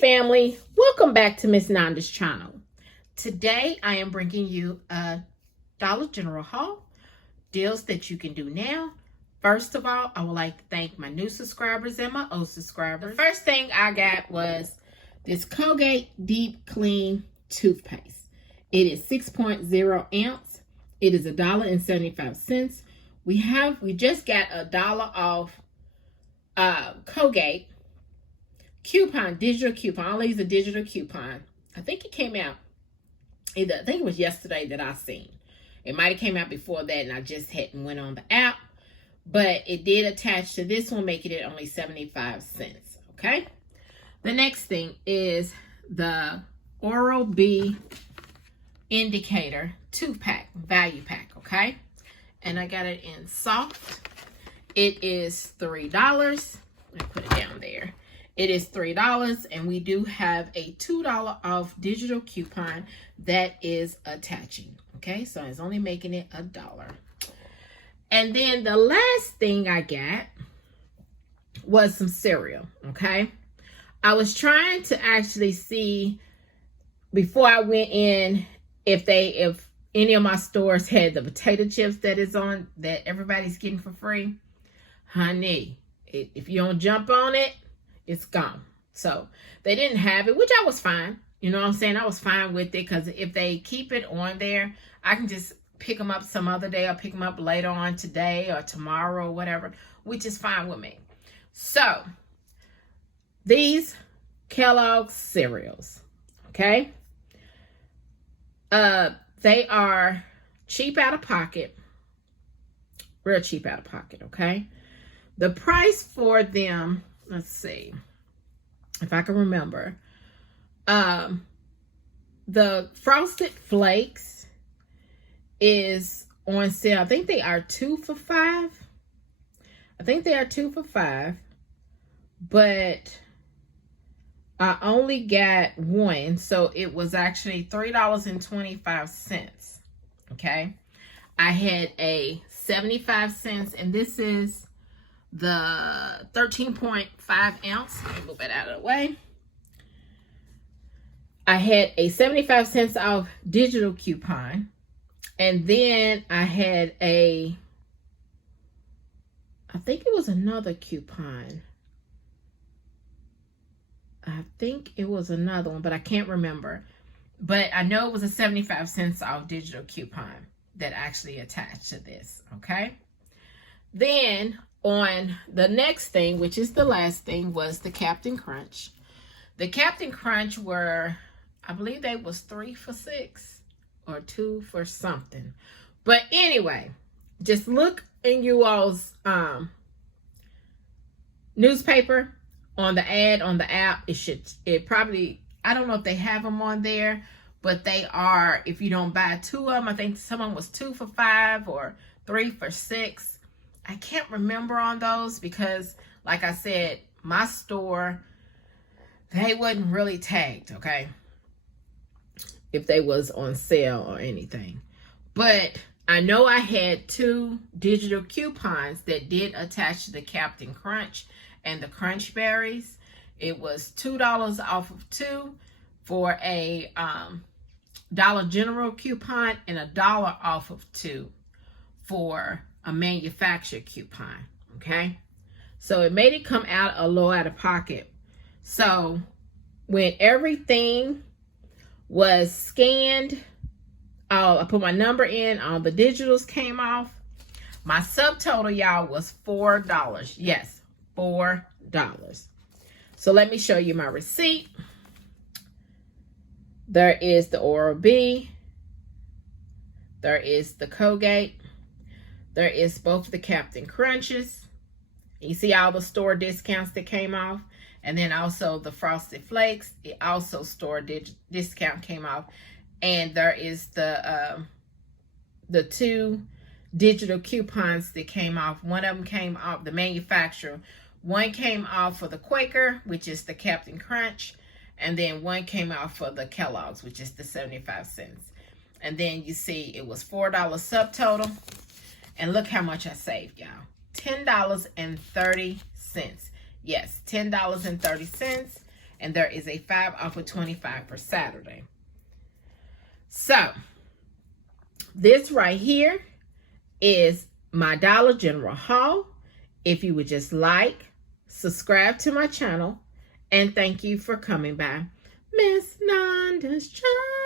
Family, welcome back to Miss Nanda's channel. Today I am bringing you a Dollar General haul, deals that you can do now. First of all, I would like to thank my new subscribers and my old subscribers. The first thing I got was this Colgate Deep Clean Toothpaste. It is 6.0 ounce. It is $1.75. We just got $1 off Colgate coupon, digital coupon. I'll use a digital coupon. I think it came out I think it was yesterday that I seen. It might have came out before that and I just hadn't went on the app, but it did attach to this one, making it only 75 cents. Okay. The next thing is the Oral-B Indicator 2-pack value pack. Okay. And I got it in soft. It is $3. Let me put it down there. It is $3, and we do have a $2 off digital coupon that is attaching. Okay, so it's only making it $1. And then the last thing I got was some cereal. Okay, I was trying to actually see before I went in if any of my stores had the potato chips that everybody's getting for free. Honey, if you don't jump on it, it's gone. So they didn't have it, which I was fine. You know what I'm saying? I was fine with it because if they keep it on there, I can just pick them up some other day or pick them up later on today or tomorrow or whatever, which is fine with me. So these Kellogg cereals, okay? They are cheap out of pocket, real cheap out of pocket, okay? The price for them, let's see if I can remember. The Frosted Flakes is on sale. I think they are 2 for $5. I think they are 2 for $5. But I only got one, so it was actually $3.25. Okay. I had a 75 cents, and this is the 13.5 ounce. Let me move it out of the way. I had a 75 cents off digital coupon, and then I had I think it was another coupon. I think it was another one, but I can't remember. But I know it was a 75 cents off digital coupon that actually attached to this. Okay. Then on the next thing, which is the last thing, was the Captain Crunch. The Captain Crunch were, I believe they was 3 for $6 or 2 for something. But anyway, just look in you all's newspaper on the ad on the app. It probably, I don't know if they have them on there, but they are, if you don't buy 2 of them, I think someone was 2 for $5 or 3 for $6. I can't remember on those because, like I said, my store, they wasn't really tagged, okay, if they was on sale or anything. But I know I had 2 digital coupons that did attach to the Captain Crunch and the Crunch Berries. It was $2 off of 2 for a Dollar General coupon and $1 off of 2 for a manufacturer coupon. Okay, so it made it come out a little out of pocket. So when everything was scanned, I put my number in, all the digitals came off. My subtotal, y'all, was $4. Yes, $4. So let me show you my receipt. There is the Oral-B. There is the Colgate. There is both the Captain Crunches. You see all the store discounts that came off. And then also the Frosted Flakes. It also store discount came off. And there is the 2 digital coupons that came off. One of them came off the manufacturer. One came off for the Quaker, which is the Captain Crunch. And then one came off for the Kellogg's, which is the 75 cents. And then you see it was $4 subtotal. And look how much I saved, y'all. $10.30. Yes, $10.30. And there is a 5 off of 25 for Saturday. So, this right here is my Dollar General haul. If you would just like, subscribe to my channel, and thank you for coming by. Miss Nanda's Channel.